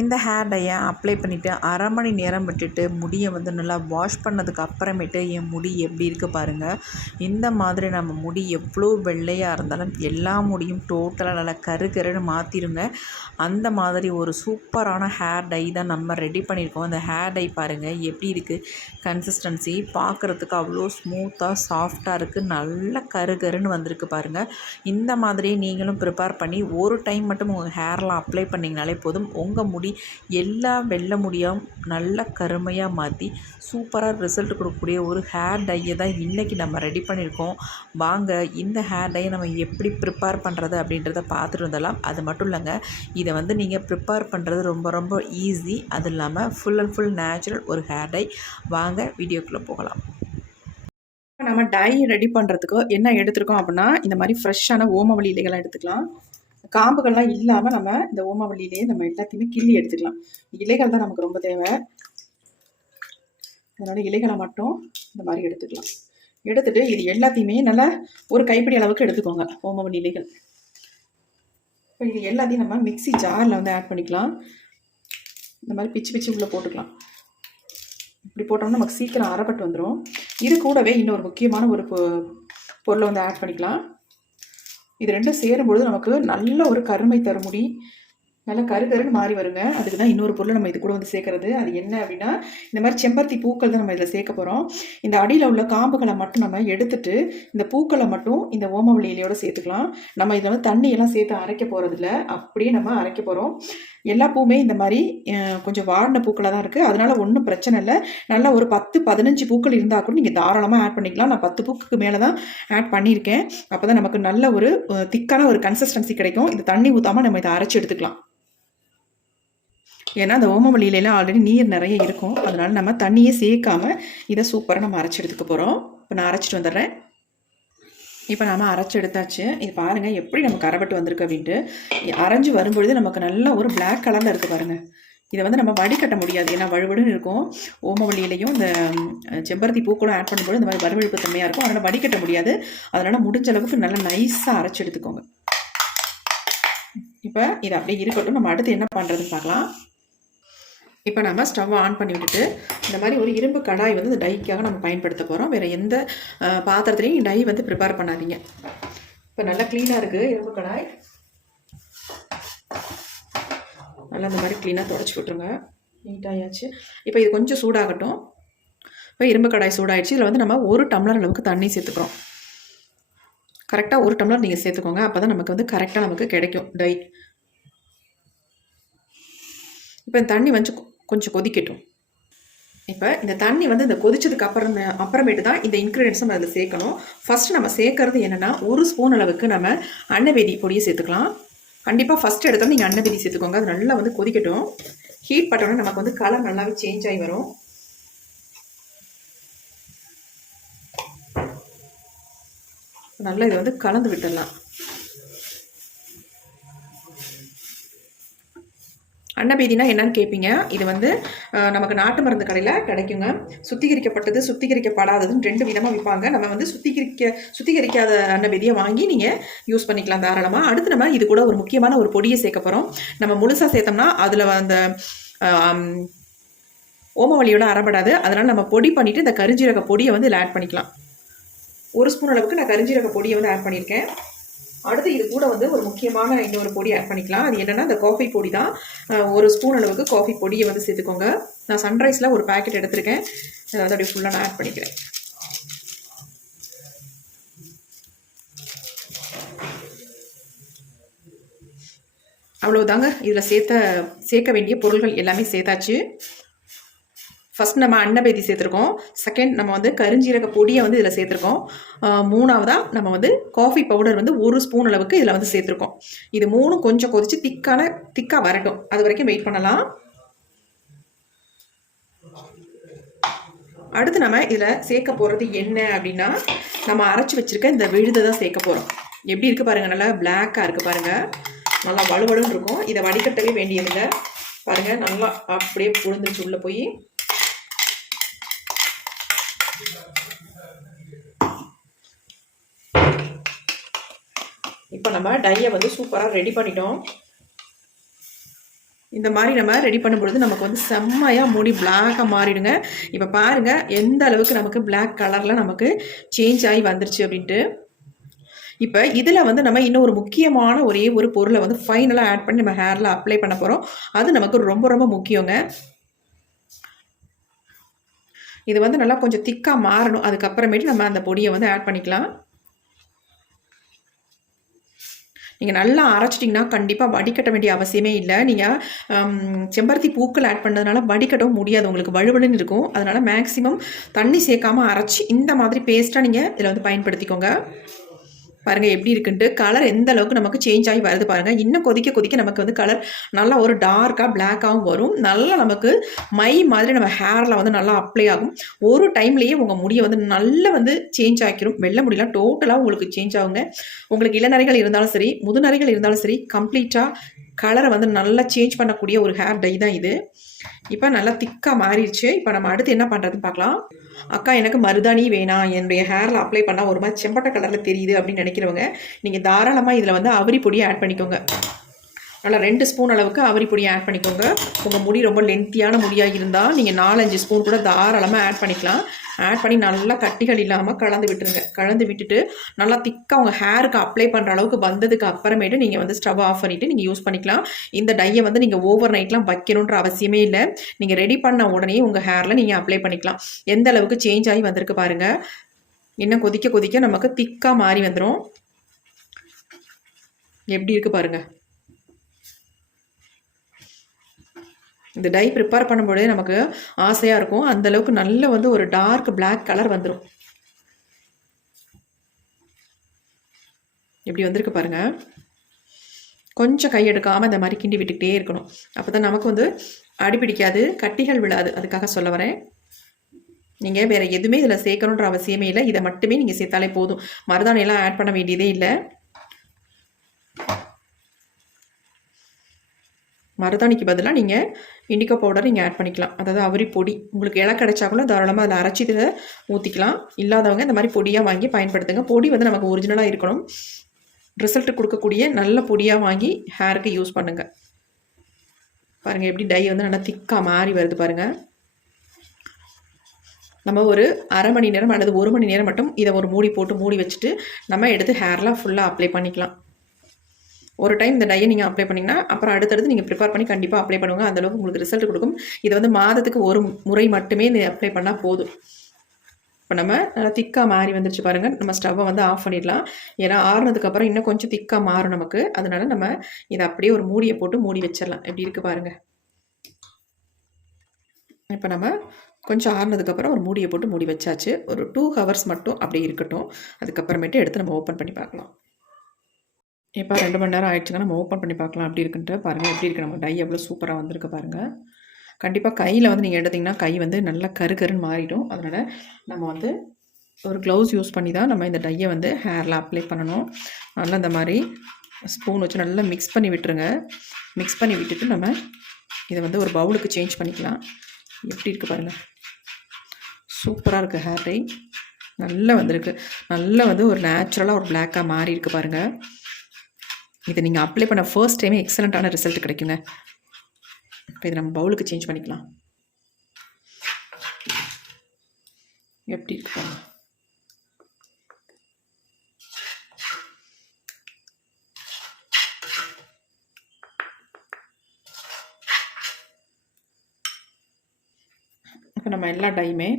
இந்த hair டையை apply பண்ணிவிட்டு அரை மணி நேரம் விட்டுட்டு முடியை வந்து நல்லா வாஷ் பண்ணதுக்கு அப்புறமேட்டு என் முடி எப்படி இருக்குது பாருங்கள். இந்த மாதிரி நம்ம முடி எவ்வளோ வெள்ளையாக இருந்தாலும் எல்லா முடியும் டோட்டலாக நல்லா கருன்னு மாற்றிடுங்க. அந்த மாதிரி ஒரு சூப்பரான ஹேர் டை தான் நம்ம ரெடி பண்ணியிருக்கோம். அந்த ஹேர் டை பாருங்கள் எப்படி இருக்குது, கன்சிஸ்டன்சி பார்க்குறதுக்கு அவ்வளோ ஸ்மூத்தாக சாஃப்டாக இருக்குது, நல்ல கருன்னு வந்திருக்கு பாருங்கள். இந்த மாதிரி நீங்களும் ப்ரிப்பேர் பண்ணி ஒரு டைம் மட்டும் உங்கள் ஹேரில் அப்ளை பண்ணிங்கனாலே போதும், உங்கள் முடி எல்லா வெள்ளை முடியும் நல்ல கருமையாக மாற்றி சூப்பராக ரிசல்ட் கொடுக்கக்கூடிய ஒரு ஹேர் டையை தான் இன்றைக்கி நம்ம ரெடி பண்ணியிருக்கோம். வாங்க இந்த ஹேர் டையை நம்ம எப்படி ப்ரிப்பேர் பண்ணுறது அப்படின்றத பார்த்துட்டு வந்துடலாம். அது மட்டும் இல்லைங்க, இதை வந்து நீங்கள் ப்ரிப்பேர் பண்ணுறது ரொம்ப ரொம்ப ஈஸி. அது இல்லாமல் ஃபுல் அண்ட் ஃபுல் நேச்சுரல் ஒரு ஹேர் டை. வாங்க வீடியோக்குள்ளே போகலாம். நம்ம டை ரெடி பண்ணுறதுக்கு என்ன எடுத்துருக்கோம் அப்படின்னா, இந்த மாதிரி ஃப்ரெஷ்ஷான ஓமவல்லி இலைகளை எடுத்துக்கலாம். காம்புகள்லாம் இல்லாமல் நம்ம இந்த ஓமவல்லியிலேயே நம்ம எல்லாத்தையுமே கிள்ளி எடுத்துக்கலாம். இலைகள் தான் நமக்கு ரொம்ப தேவை. அதனால் இலைகளை மட்டும் இந்த மாதிரி எடுத்துக்கலாம். எடுத்துகிட்டு இது எல்லாத்தையுமே நல்லா ஒரு கைப்பிடி அளவுக்கு எடுத்துக்கோங்க ஓமவல்லி இலைகள். இப்போ இது எல்லாத்தையும் நம்ம மிக்ஸி ஜாரில் வந்து ஆட் பண்ணிக்கலாம். இந்த மாதிரி பிச்சு உள்ளே போட்டுக்கலாம். இப்படி போட்டோம்னா நமக்கு சீக்கிரம் அரைப்பட்டு வந்துடும். இது கூடவே இன்னொரு முக்கியமான ஒரு பொருளை வந்து ஆட் பண்ணிக்கலாம். இது ரெண்டும் சேரும்பொழுது நமக்கு நல்ல ஒரு கருமை தரும் முடி நல்லா கருன்னு மாறி வருங்க. அதுக்கு தான் இன்னொரு பொருளை நம்ம இது கூட வந்து சேர்க்கறது. அது என்ன அப்படின்னா, இந்த மாதிரி செம்பருத்தி பூக்கள் தான் நம்ம இதில் சேர்க்க போகிறோம். இந்த அடியில் உள்ள காம்புகளை மட்டும் நம்ம எடுத்துட்டு இந்த பூக்களை மட்டும் இந்த ஓமவல்லி இலையோட சேர்த்துக்கலாம். நம்ம இதில் வந்து தண்ணியெல்லாம் சேர்த்து அரைக்க போகிறதில்ல, அப்படியே நம்ம அரைக்க போகிறோம். எல்லா பூவுமே இந்த மாதிரி கொஞ்சம் வாடின பூக்களாக தான் இருக்குது. அதனால் ஒன்றும் பிரச்சனை இல்லை. நல்லா ஒரு 10-15 பூக்கள் இருந்தால் கூட நீங்கள் தாராளமாக ஆட் பண்ணிக்கலாம். நான் 10 பூக்குக்கு மேலே தான் ஆட் பண்ணியிருக்கேன். அப்போ தான் நமக்கு நல்ல ஒரு திக்கான ஒரு கன்சிஸ்டன்சி கிடைக்கும். இது தண்ணி ஊற்றாமல் நம்ம இதை அரைச்சி எடுத்துக்கலாம். ஏன்னா அந்த ஓமவல்லியிலாம் ஆல்ரெடி நீர் நிறைய இருக்கும். அதனால் நம்ம தண்ணியே சேர்க்காமல் இதை சூப்பராக நம்ம அரைச்சி எடுத்துக்க போகிறோம். இப்போ நான் அரைச்சிட்டு வந்துடுறேன். இப்போ நம்ம அரைச்சி எடுத்தாச்சு. இது பாருங்கள் எப்படி நமக்கு அரைப்பட்டு வந்திருக்கு அப்படின்ட்டு. அரைஞ்சி வரும்பொழுது நமக்கு நல்ல ஒரு பிளாக் கலரில் இருக்குது பாருங்கள். இதை வந்து நம்ம வடிகட்ட முடியாது, ஏன்னா வழுவடுன்னு இருக்கும். ஓமவல்லியிலையும் இந்த செம்பருத்தி பூக்களும் ஆட் பண்ணும்போது இந்த மாதிரி வறுவழுப்பு தன்மையாக இருக்கும். அதனால் வடிகட்ட முடியாது. அதனால் முடிஞ்ச அளவுக்கு நல்லா நைஸாக அரைச்சி எடுத்துக்கோங்க. இப்போ இது அப்படியே இருக்கட்டும். நம்ம அடுத்து என்ன பண்ணுறதுன்னு பார்க்கலாம். இப்போ நம்ம ஸ்டவ் ஆன் பண்ணி விட்டுட்டு இந்த மாதிரி ஒரு இரும்பு கடாய் வந்து இந்த டைக்காக நம்ம பயன்படுத்த போகிறோம். வேறு எந்த பாத்திரத்துலையும் டை வந்து ப்ரிப்பேர் பண்ணாதீங்க. இப்போ நல்லா க்ளீனாக இருக்குது இரும்பு கடாய். நல்லா இந்த மாதிரி க்ளீனாக தொடச்சி விட்ருங்க. நீட்டாகியாச்சு. இப்போ இது கொஞ்சம் சூடாகட்டும். இப்போ இரும்பு கடாய் சூடாகிடுச்சு. இதில் வந்து நம்ம 1 டம்ளர் அளவுக்கு தண்ணி சேர்த்துக்கிறோம். கரெக்டாக 1 டம்ளர் நீங்கள் சேர்த்துக்கோங்க. அப்போ தான் நமக்கு வந்து கரெக்டாக நமக்கு கிடைக்கும் டை. இப்போ இந்த தண்ணி வந்து கொஞ்சம் கொதிக்கட்டும். இப்போ இந்த தண்ணி வந்து இந்த கொதிச்சதுக்கு அப்புறமேட்டு தான் இந்த இன்க்ரீடியன்ஸும் நம்ம அதில் சேர்க்கணும். ஃபஸ்ட்டு நம்ம சேர்க்கறது என்னென்னா, 1 ஸ்பூன் அளவுக்கு நம்ம அன்னபேதி பொடியை சேர்த்துக்கலாம். கண்டிப்பாக ஃபஸ்ட்டு எடுத்தாலும் நீங்கள் அன்னபேதி சேர்த்துக்கோங்க. அது நல்லா வந்து கொதிக்கட்டும். ஹீட் பட்டோன்னா நமக்கு வந்து கலர் நல்லாவே சேஞ்ச் ஆகி வரும். நல்லா இதை வந்து கலந்து விட்டுடலாம். அன்னபேதினா என்னன்னு கேட்பீங்க. இது வந்து நமக்கு நாட்டு மருந்து கடையில் கிடைக்குங்க. சுத்திகரிக்கப்பட்டது, சுத்திகரிக்கப்படாததுன்னு 2 விதமாக விற்பாங்க. நம்ம வந்து சுத்திகரிக்காத அன்னபேதியை வாங்கி நீங்கள் யூஸ் பண்ணிக்கலாம் தாராளமாக. அடுத்து நம்ம இது கூட ஒரு முக்கியமான ஒரு பொடியை சேர்க்க போகிறோம். நம்ம முழுசாக சேர்த்தோம்னா அதில் அந்த ஓமவல்லியோட அரைப்படாது. அதனால் நம்ம பொடி பண்ணிவிட்டு இந்த கரிஞ்சீரக பொடியை வந்து இதில் ஆட் பண்ணிக்கலாம். 1 ஸ்பூன் அளவுக்கு நான் கரிஞ்சீரக பொடியை வந்து ஆட் பண்ணியிருக்கேன். அடுத்து இது கூட வந்து ஒரு முக்கியமான இன்னொரு பொடி ஆட் பண்ணிக்கலாம். அது என்னென்னா இந்த காஃபி பொடி தான். 1 ஸ்பூன் அளவுக்கு காஃபி பொடியை வந்து சேர்த்துக்கோங்க. நான் சன்ரைஸில் ஒரு பேக்கெட் எடுத்திருக்கேன். அதை அப்படியே ஃபுல்லாக நான் ஆட் பண்ணிக்கிறேன். அவ்வளோதாங்க. இதில் சேர்க்க வேண்டிய பொருள்கள் எல்லாமே சேர்த்தாச்சு. ஃபஸ்ட் நம்ம அன்னபேதி சேர்த்துருக்கோம். செகண்ட் நம்ம வந்து கருஞ்சீரக பொடியை வந்து இதில் சேர்த்துருக்கோம். 3ஆவதாக நம்ம வந்து காஃபி பவுடர் வந்து 1 ஸ்பூன் அளவுக்கு இதில் வந்து சேர்த்துருக்கோம். இது 3 கொஞ்சம் கொதிச்சு திக்காக வரட்டும். அது வரைக்கும் வெயிட் பண்ணலாம். அடுத்து நம்ம இதில் சேர்க்க போகிறது என்ன அப்படின்னா, நம்ம அரைச்சி வச்சுருக்க இந்த விழுதை தான் சேர்க்க போகிறோம். எப்படி இருக்குது பாருங்கள், நல்லா பிளாக்காக இருக்குது பாருங்கள். நல்லா வலுவலுன்னு இருக்கும். இதை வடிகட்டவே வேண்டியதில்லை. பாருங்கள் நல்லா அப்படியே புழுந்துருச்சு உள்ளே போய். இப்போ நம்ம டையை வந்து சூப்பராக ரெடி பண்ணிட்டோம். இந்த மாதிரி நம்ம ரெடி பண்ணும்பொழுது நமக்கு வந்து செம்மையாக முடி பிளாக்காக மாறிடுங்க. இப்போ பாருங்கள் எந்த அளவுக்கு நமக்கு பிளாக் கலரில் நமக்கு சேஞ்ச் ஆகி வந்துருச்சு அப்படின்ட்டு. இப்போ இதில் வந்து நம்ம இன்னும் ஒரு முக்கியமான ஒரே ஒரு பொருளை வந்து ஃபைனலாக ஆட் பண்ணி நம்ம ஹேரில் அப்ளை பண்ண போகிறோம். அது நமக்கு ரொம்ப ரொம்ப முக்கியங்க. இது வந்து நல்லா கொஞ்சம் திக்காக மாறணும். அதுக்கப்புறமேட்டு நம்ம அந்த பொடியை வந்து ஆட் பண்ணிக்கலாம். நீங்கள் நல்லா அரைச்சிட்டிங்கன்னா கண்டிப்பாக வடிகட்ட வேண்டிய அவசியமே இல்லை. நீங்கள் செம்பருத்தி பூக்கள் ஆட் பண்ணதுனால வடிகட்டவும் முடியாது, உங்களுக்கு வழுவழுன்னு இருக்கும். அதனால் மேக்ஸிமம் தண்ணி சேர்க்காமல் அரைச்சி இந்த மாதிரி பேஸ்ட்டாக நீங்கள் இதில் வந்து பயன்படுத்திக்கோங்க. பாருங்கள் எப்படி இருக்குன்ட்டு கலர் எந்த அளவுக்கு நமக்கு சேஞ்ச் ஆகி வருது பாருங்கள். இன்னும் கொதிக்க கொதிக்க நமக்கு வந்து கலர் நல்லா ஒரு டார்க்காக பிளாக்காகவும் வரும். நல்லா நமக்கு மை மாதிரி நம்ம ஹேரில் வந்து நல்லா அப்ளை ஆகும். ஒரு டைம்லேயே உங்கள் முடியை வந்து நல்லா வந்து சேஞ்ச் ஆக்கிரும். வெள்ளை முடியெல்லாம் டோட்டலாக உங்களுக்கு சேஞ்ச் ஆகுங்க. உங்களுக்கு இளநரைகள் இருந்தாலும் சரி, முதுநரைகள் இருந்தாலும் சரி, கம்ப்ளீட்டாக கலரை வந்து நல்லா சேஞ்ச் பண்ணக்கூடிய ஒரு ஹேர் டை தான் இது. இப்போ நல்லா திக்காக மாறிடுச்சு. இப்போ நம்ம அடுத்து என்ன பண்ணுறதுன்னு பார்க்கலாம். அக்கா எனக்கு மருதாணி வேணாம், என்னுடைய ஹேரில் அப்ளை பண்ணால் ஒரு மாதிரி செம்பட்டை கலரில் தெரியுது அப்படின்னு நினைக்கிறவங்க நீங்கள் தாராளமாக இதில் வந்து அவரி பொடியை ஆட் பண்ணிக்கோங்க. நல்லா 2 ஸ்பூன் அளவுக்கு அவரி பொடியை ஆட் பண்ணிக்கோங்க. உங்கள் முடி ரொம்ப லென்த்தியான முடியாக இருந்தால் நீங்கள் 4-5 ஸ்பூன் கூட தாராளமாக ஆட் பண்ணிக்கலாம். ஆட் பண்ணி நல்லா கட்டிகள் இல்லாமல் கலந்து விட்டுருங்க. கலந்து விட்டுட்டு நல்லா திக்காக உங்கள் ஹேருக்கு அப்ளை பண்ணுற அளவுக்கு வந்ததுக்கு அப்புறமேட்டு நீங்கள் வந்து ஸ்டவ் ஆஃப் பண்ணிவிட்டு நீங்கள் யூஸ் பண்ணிக்கலாம். இந்த டையை வந்து நீங்கள் ஓவர் நைட்லாம் வைக்கணுன்ற அவசியமே இல்லை. நீங்கள் ரெடி பண்ண உடனே உங்கள் ஹேரில் நீங்கள் அப்ளை பண்ணிக்கலாம். எந்த அளவுக்கு சேஞ்ச் ஆகி வந்திருக்கு பாருங்கள். இன்னும் கொதிக்க கொதிக்க நமக்கு திக்காக மாறி வந்துடும். எப்படி இருக்குது பாருங்கள். இந்த டை ப்ரிப்பேர் பண்ணும்போதே நமக்கு ஆசையாக இருக்கும். அந்தளவுக்கு நல்ல வந்து ஒரு டார்க் பிளாக் கலர் வந்துடும். எப்படி வந்திருக்கு பாருங்கள். கொஞ்சம் கை எடுக்காமல் இந்த மாதிரி கிண்டி விட்டுக்கிட்டே இருக்கணும். அப்போ தான் நமக்கு வந்து அடிப்பிடிக்காது, கட்டிகள் விழாது. அதுக்காக சொல்ல வரேன். நீங்கள் வேறு எதுவுமே இதில் சேர்க்கணுன்ற அவசியமே இல்லை. இதை மட்டுமே நீங்கள் சேர்த்தாலே போதும். மருதாணியெல்லாம் ஆட் பண்ண வேண்டியதே இல்லை. மருதாணிக்கு பதிலாக நீங்கள் இண்டிகோ பவுடர் நீங்கள் ஆட் பண்ணிக்கலாம். அதாவது அவரி பொடி உங்களுக்கு இலை கிடைச்சா கூட தாராளமாக அதில் அரைச்சி இதை ஊற்றிக்கலாம். இல்லாதவங்க இந்த மாதிரி பொடியாக வாங்கி பயன்படுத்துங்க. பொடி வந்து நமக்கு ஒரிஜினலாக இருக்கணும். ரிசல்ட் கொடுக்கக்கூடிய நல்ல பொடியாக வாங்கி ஹேருக்கு யூஸ் பண்ணுங்கள். பாருங்கள் எப்படி டை வந்து நல்லா திக்காக மாறி வருது பாருங்கள். நம்ம ஒரு அரை மணி நேரம் அல்லது 1 மணி நேரம் மட்டும் இதை ஒரு மூடி போட்டு மூடி வச்சுட்டு நம்ம எடுத்து ஹேர்லாம் ஃபுல்லாக அப்ளை பண்ணிக்கலாம். ஒரு டைம் இந்த டையை நீங்கள் அப்ளை பண்ணிங்கன்னா அப்புறம் அடுத்தடுத்து நீங்கள் ப்ரிப்பேர் பண்ணி கண்டிப்பாக அப்ளை பண்ணுவாங்க. அந்தளவுக்கு உங்களுக்கு ரிசல்ட் கொடுக்கும். இது வந்து மாதத்துக்கு ஒரு முறை மட்டுமே அப்ளை பண்ணால் போதும். இப்போ நம்ம நல்லா திக்காக மாறி வந்துருச்சு பாருங்கள். நம்ம ஸ்டவ்வை வந்து ஆஃப் பண்ணிடலாம். ஏன்னா ஆறுனதுக்கப்புறம் இன்னும் கொஞ்சம் திக்காக மாறும் நமக்கு. அதனால நம்ம இதை அப்படியே ஒரு மூடியை போட்டு மூடி வச்சிடலாம். எப்படி இருக்குது பாருங்கள். இப்போ நம்ம கொஞ்சம் ஆறுனதுக்கப்புறம் ஒரு மூடியை போட்டு மூடி வச்சாச்சு. ஒரு 2 ஹவர்ஸ் மட்டும் அப்படியே இருக்கட்டும். அதுக்கப்புறமேட்டு எடுத்து நம்ம ஓப்பன் பண்ணி பார்க்கலாம். இப்போ 2 மணி நேரம் ஆயிடுச்சுங்க. நம்ம ஓப்பன் பண்ணி பார்க்கலாம் எப்படி இருக்குன்ட்டு. பாருங்கள் எப்படி இருக்குது. நம்ம டை எவ்வளோ சூப்பராக வந்திருக்கு பாருங்கள். கண்டிப்பாக கையில் வந்து நீங்கள் எடுத்திங்கன்னா கை வந்து நல்லா கருன்னு மாறிடும். அதனால் நம்ம வந்து ஒரு க்ளவுஸ் யூஸ் பண்ணி தான் நம்ம இந்த டையை வந்து ஹேரில் அப்ளை பண்ணணும். நல்லா இந்த மாதிரி ஸ்பூன் வச்சு நல்லா மிக்ஸ் பண்ணி விட்டுருங்க. மிக்ஸ் பண்ணி விட்டுட்டு நம்ம இதை வந்து ஒரு பவுலுக்கு சேஞ்ச் பண்ணிக்கலாம். எப்படி இருக்குது பாருங்கள். சூப்பராக இருக்குது ஹேர் டை. நல்லா வந்திருக்கு. நல்லா வந்து ஒரு நேச்சுரலாக ஒரு பிளாக்காக மாறி இருக்குது பாருங்கள். இதை நீங்கள் அப்ளை பண்ண ஃபர்ஸ்ட் டைமே எக்ஸலண்ட்டான ரிசல்ட் கிடைக்குங்க. இப்போ இதை நம்ம பவுலுக்கு சேஞ்ச் பண்ணிக்கலாம். எப்படி இருக்கு பாருங்க. இப்போ நம்ம எல்லா டைமே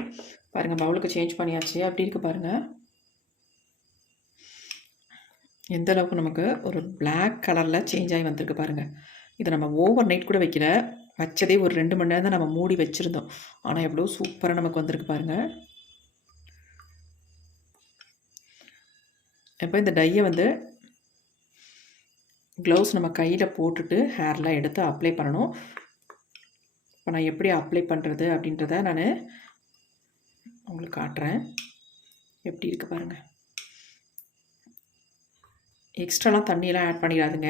பாருங்கள் பவுலுக்கு சேஞ்ச் பண்ணியாச்சு. அப்படி இருக்குது பாருங்கள். எந்த அளவுக்கு நமக்கு ஒரு பிளாக் கலரில் சேஞ்ச் ஆகி வந்திருக்கு பாருங்கள். இதை நம்ம ஓவர் நைட் கூட வைக்கல. வச்சதே ஒரு 2 மணி நேரம் தான் நம்ம மூடி வச்சுருந்தோம். ஆனால் எவ்வளோ சூப்பராக நமக்கு வந்திருக்கு பாருங்கள். இப்போ இந்த டையை வந்து க்ளவுஸ் நம்ம கையில் போட்டுட்டு ஹேர்லாம் எடுத்து அப்ளை பண்ணணும். இப்போ நான் எப்படி அப்ளை பண்ணுறது அப்படின்றத நான் உங்களுக்கு காட்டுறேன். எப்படி இருக்குது பாருங்கள். எக்ஸ்ட்ராலாம் தண்ணியெல்லாம் ஆட் பண்ணிடாதுங்க.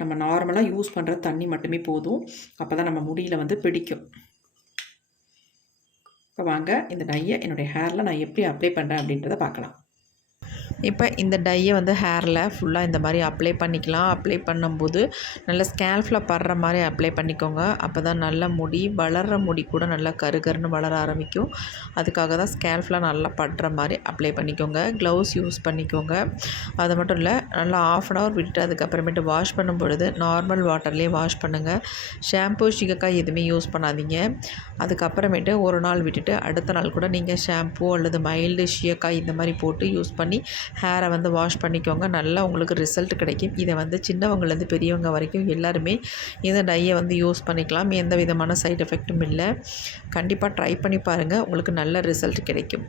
நம்ம நார்மலாக யூஸ் பண்ணுற தண்ணி மட்டுமே போதும். அப்போ தான் நம்ம முடியில் வந்து பிடிக்கும். இப்போ வாங்க இந்த டையை என்னுடைய ஹேரில் நான் எப்படி அப்ளை பண்ணுறேன் அப்படின்றத பார்க்கலாம். இப்போ இந்த டையை வந்து ஹேரில் ஃபுல்லாக இந்த மாதிரி அப்ளை பண்ணிக்கலாம். அப்ளை பண்ணும்போது நல்லா ஸ்கேல்ஃபில் படுற மாதிரி அப்ளை பண்ணிக்கோங்க. அப்போ தான் நல்ல முடி வளர்கிற முடி கூட நல்லா கருகருன்னு வளர ஆரம்பிக்கும். அதுக்காக தான் ஸ்கேல்ஃபில் நல்லா படுற மாதிரி அப்ளை பண்ணிக்கோங்க. க்ளவுஸ் யூஸ் பண்ணிக்கோங்க. அது மட்டும் இல்லை, நல்லா 1/2 அன் ஹவர் விட்டுட்டு அதுக்கப்புறமேட்டு வாஷ் பண்ணும் பொழுது நார்மல் வாட்டர்லேயே வாஷ் பண்ணுங்கள். ஷாம்பு சீகக்காய் எதுவுமே யூஸ் பண்ணாதீங்க. அதுக்கப்புறமேட்டு ஒரு நாள் விட்டுட்டு அடுத்த நாள் கூட நீங்கள் ஷாம்பு அல்லது மைல்டு சீயக்காய் இந்த மாதிரி போட்டு யூஸ் பண்ணி ஹேரை வந்து வாஷ் பண்ணிக்கோங்க. நல்லா உங்களுக்கு ரிசல்ட் கிடைக்கும். இதை வந்து சின்னவங்கலேருந்து பெரியவங்க வரைக்கும் எல்லாருமே இந்த டையை வந்து யூஸ் பண்ணிக்கலாம். எந்த விதமான சைட் எஃபெக்ட்டும் இல்லை. கண்டிப்பாக ட்ரை பண்ணி பாருங்கள். உங்களுக்கு நல்ல ரிசல்ட் கிடைக்கும்.